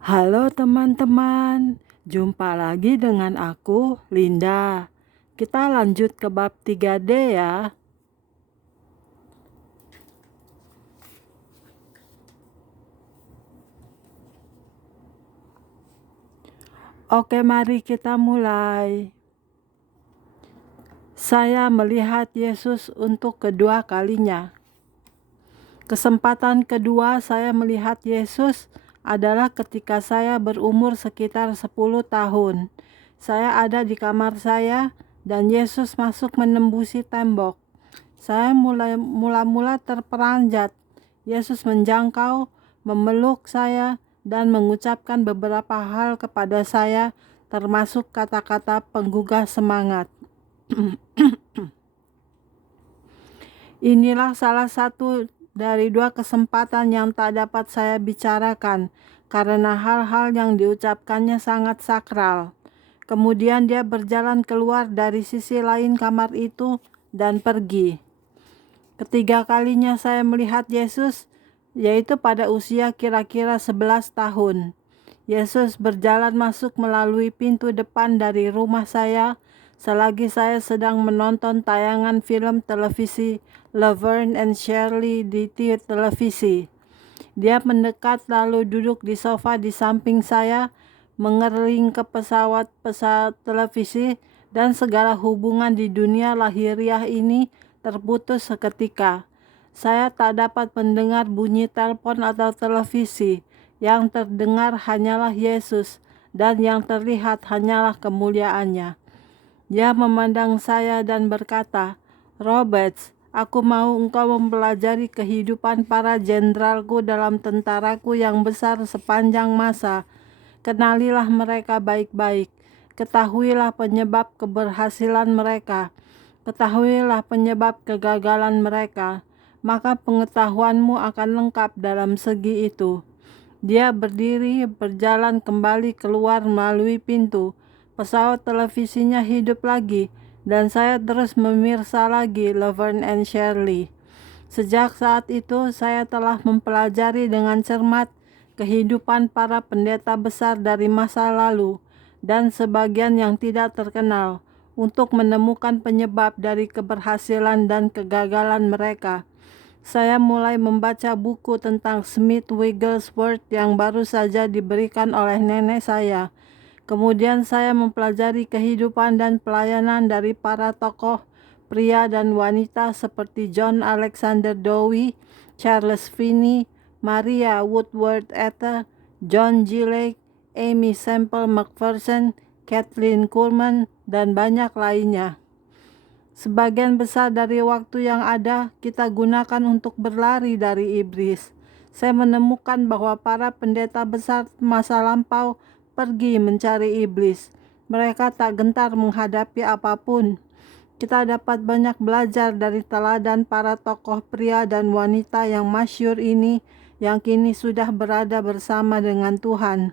Halo teman-teman, jumpa lagi dengan aku, Linda. Kita lanjut ke bab 3D ya. Oke, mari kita mulai. Saya melihat Yesus untuk kedua kalinya. Kesempatan kedua saya melihat Yesus adalah ketika saya berumur sekitar 10 tahun. Saya ada di kamar saya dan Yesus masuk menembusi tembok. Saya mula-mula terperanjat. Yesus menjangkau, memeluk saya, dan mengucapkan beberapa hal kepada saya, termasuk kata-kata penggugah semangat. Inilah salah satu dari dua kesempatan yang tak dapat saya bicarakan, karena hal-hal yang diucapkannya sangat sakral. Kemudian dia berjalan keluar dari sisi lain kamar itu dan pergi. Ketiga kalinya saya melihat Yesus, yaitu pada usia kira-kira 11 tahun. Yesus berjalan masuk melalui pintu depan dari rumah saya selagi saya sedang menonton tayangan film televisi Laverne and Shirley di televisi. Dia mendekat lalu duduk di sofa di samping saya, mengering ke pesawat televisi, dan segala hubungan di dunia lahiriah ini terputus seketika. Saya tak dapat mendengar bunyi telepon atau televisi. Yang terdengar hanyalah Yesus, dan yang terlihat hanyalah kemuliaannya. Dia memandang saya dan berkata, "Roberts, aku mau engkau mempelajari kehidupan para jenderalku dalam tentaraku yang besar sepanjang masa. Kenalilah mereka baik-baik. Ketahuilah penyebab keberhasilan mereka. Ketahuilah penyebab kegagalan mereka. Maka pengetahuanmu akan lengkap dalam segi itu." Dia berdiri, berjalan kembali keluar melalui pintu. Pesawat televisinya hidup lagi, dan saya terus memirsa lagi Laverne and Shirley. Sejak saat itu, saya telah mempelajari dengan cermat kehidupan para pendeta besar dari masa lalu, dan sebagian yang tidak terkenal, untuk menemukan penyebab dari keberhasilan dan kegagalan mereka. Saya mulai membaca buku tentang Smith Wigglesworth yang baru saja diberikan oleh nenek saya. Kemudian saya mempelajari kehidupan dan pelayanan dari para tokoh pria dan wanita seperti John Alexander Dowie, Charles Finney, Maria Woodworth Etter, John G. Lake, Amy Semple McPherson, Kathleen Kuhlman, dan banyak lainnya. Sebagian besar dari waktu yang ada kita gunakan untuk berlari dari iblis. Saya menemukan bahwa para pendeta besar masa lampau pergi mencari iblis. Mereka tak gentar menghadapi apapun. Kita dapat banyak belajar dari teladan para tokoh pria dan wanita yang masyhur ini yang kini sudah berada bersama dengan Tuhan.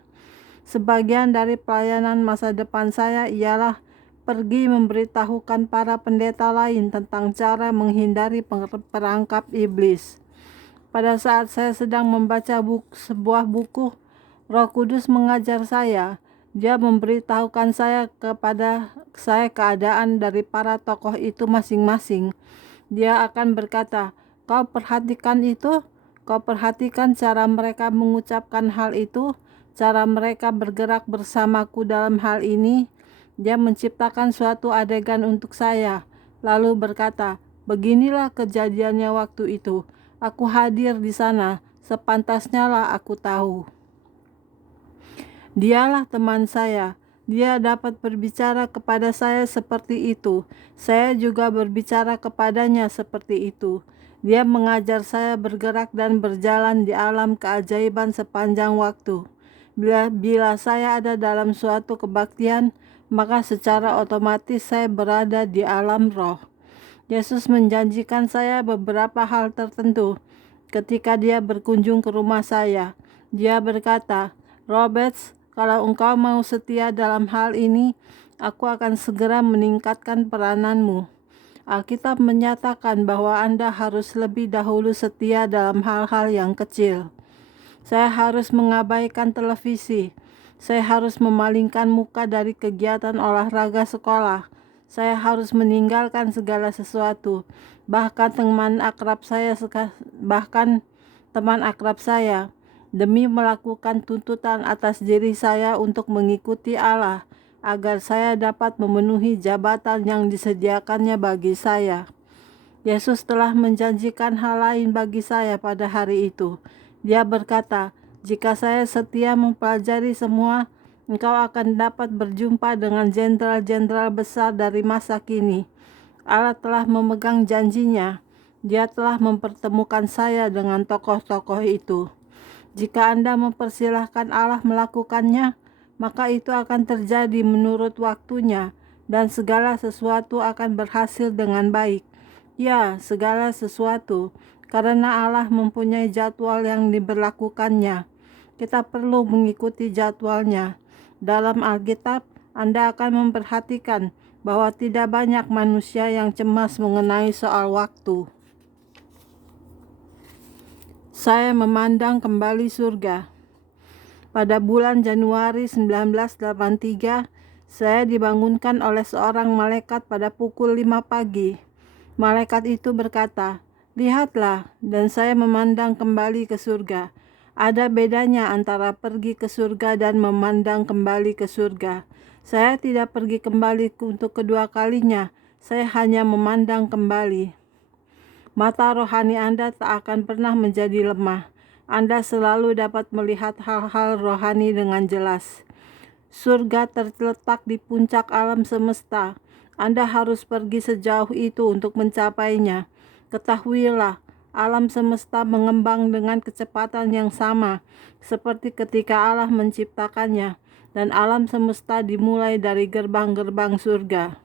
Sebagian dari pelayanan masa depan saya ialah pergi memberitahukan para pendeta lain tentang cara menghindari perangkap iblis. Pada saat saya sedang membaca sebuah buku, Roh Kudus mengajar saya. Dia memberitahukan kepada saya keadaan dari para tokoh itu masing-masing. Dia akan berkata, "Kau perhatikan itu? Kau perhatikan cara mereka mengucapkan hal itu? Cara mereka bergerak bersamaku dalam hal ini?" Dia menciptakan suatu adegan untuk saya, lalu berkata, "Beginilah kejadiannya waktu itu. Aku hadir di sana, sepantasnya lah aku tahu." Dialah teman saya. Dia dapat berbicara kepada saya seperti itu. Saya juga berbicara kepadanya seperti itu. Dia mengajar saya bergerak dan berjalan di alam keajaiban sepanjang waktu. Bila saya ada dalam suatu kebaktian, maka secara otomatis saya berada di alam roh. Yesus menjanjikan saya beberapa hal tertentu ketika dia berkunjung ke rumah saya. Dia berkata, "Roberts, kalau engkau mau setia dalam hal ini, aku akan segera meningkatkan perananmu." Alkitab menyatakan bahwa Anda harus lebih dahulu setia dalam hal-hal yang kecil. Saya harus mengabaikan televisi. Saya harus memalingkan muka dari kegiatan olahraga sekolah. Saya harus meninggalkan segala sesuatu, bahkan teman akrab saya, demi melakukan tuntutan atas diri saya untuk mengikuti Allah, agar saya dapat memenuhi jabatan yang disediakannya bagi saya. Yesus telah menjanjikan hal lain bagi saya pada hari itu. Dia berkata, "Jika saya setia mempelajari semua, engkau akan dapat berjumpa dengan jenderal-jenderal besar dari masa kini." Allah telah memegang janjinya. Dia telah mempertemukan saya dengan tokoh-tokoh itu. Jika Anda mempersilahkan Allah melakukannya, maka itu akan terjadi menurut waktunya, dan segala sesuatu akan berhasil dengan baik. Ya, segala sesuatu, karena Allah mempunyai jadwal yang diberlakukannya. Kita perlu mengikuti jadwalnya. Dalam Alkitab, Anda akan memperhatikan bahwa tidak banyak manusia yang cemas mengenai soal waktu. Saya memandang kembali surga. Pada bulan Januari 1983, saya dibangunkan oleh seorang malaikat pada pukul 5 pagi. Malaikat itu berkata, "Lihatlah," dan saya memandang kembali ke surga. Ada bedanya antara pergi ke surga dan memandang kembali ke surga. Saya tidak pergi kembali untuk kedua kalinya, saya hanya memandang kembali. Mata rohani Anda tak akan pernah menjadi lemah. Anda selalu dapat melihat hal-hal rohani dengan jelas. Surga terletak di puncak alam semesta. Anda harus pergi sejauh itu untuk mencapainya. Ketahuilah, alam semesta mengembang dengan kecepatan yang sama seperti ketika Allah menciptakannya, dan alam semesta dimulai dari gerbang-gerbang surga.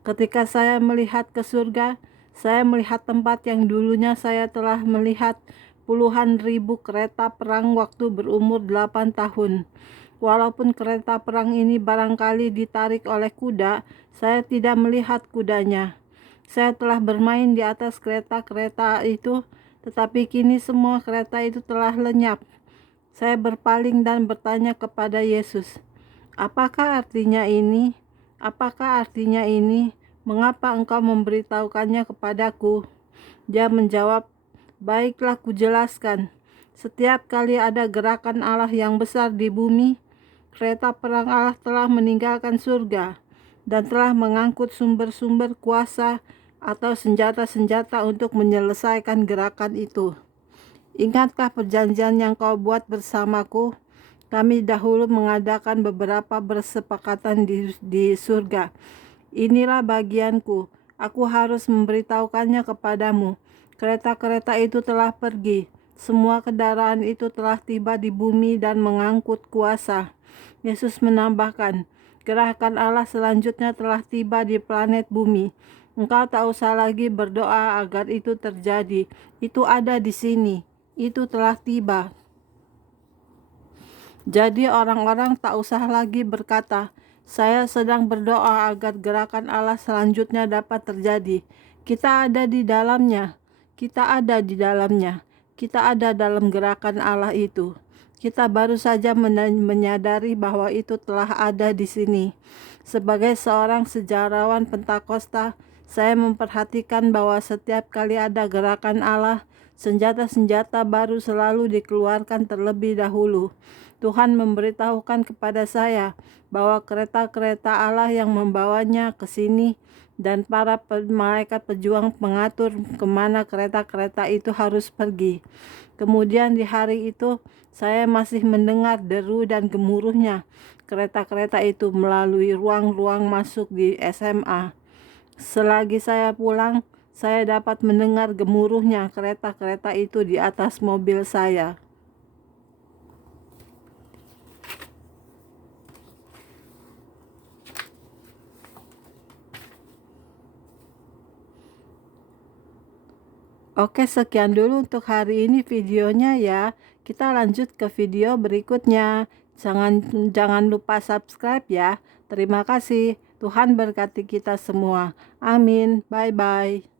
Ketika saya melihat ke surga, saya melihat tempat yang dulunya saya telah melihat puluhan ribu kereta perang waktu berumur 8 tahun. Walaupun kereta perang ini barangkali ditarik oleh kuda, saya tidak melihat kudanya. Saya telah bermain di atas kereta-kereta itu, tetapi kini semua kereta itu telah lenyap. Saya berpaling dan bertanya kepada Yesus, "Apakah artinya ini? Apakah artinya ini? Mengapa engkau memberitahukannya kepadaku?" Dia menjawab, "Baiklah, kujelaskan. Setiap kali ada gerakan Allah yang besar di bumi, kereta perang Allah telah meninggalkan surga dan telah mengangkut sumber-sumber kuasa atau senjata-senjata untuk menyelesaikan gerakan itu. Ingatkah perjanjian yang kau buat bersamaku? Kami dahulu mengadakan beberapa bersepakatan di surga. Inilah bagianku. Aku harus memberitahukannya kepadamu. Kereta-kereta itu telah pergi. Semua kendaraan itu telah tiba di bumi dan mengangkut kuasa." Yesus menambahkan, "Gerakan Allah selanjutnya telah tiba di planet bumi. Engkau tak usah lagi berdoa agar itu terjadi. Itu ada di sini. Itu telah tiba." Jadi orang-orang tak usah lagi berkata, "Saya sedang berdoa agar gerakan Allah selanjutnya dapat terjadi." Kita ada di dalamnya. Kita ada di dalamnya. Kita ada dalam gerakan Allah itu. Kita baru saja menyadari bahwa itu telah ada di sini. Sebagai seorang sejarawan Pentakosta, saya memperhatikan bahwa setiap kali ada gerakan Allah, senjata-senjata baru selalu dikeluarkan terlebih dahulu. Tuhan memberitahukan kepada saya bahwa kereta-kereta Allah yang membawanya ke sini, dan para malaikat pejuang mengatur kemana kereta-kereta itu harus pergi. Kemudian di hari itu, saya masih mendengar deru dan gemuruhnya kereta-kereta itu melalui ruang-ruang masuk di SMA. Selagi saya pulang, saya dapat mendengar gemuruhnya kereta-kereta itu di atas mobil saya. Oke, sekian dulu untuk hari ini videonya ya. Kita lanjut ke video berikutnya. Jangan lupa subscribe ya. Terima kasih. Tuhan berkati kita semua. Amin. Bye bye.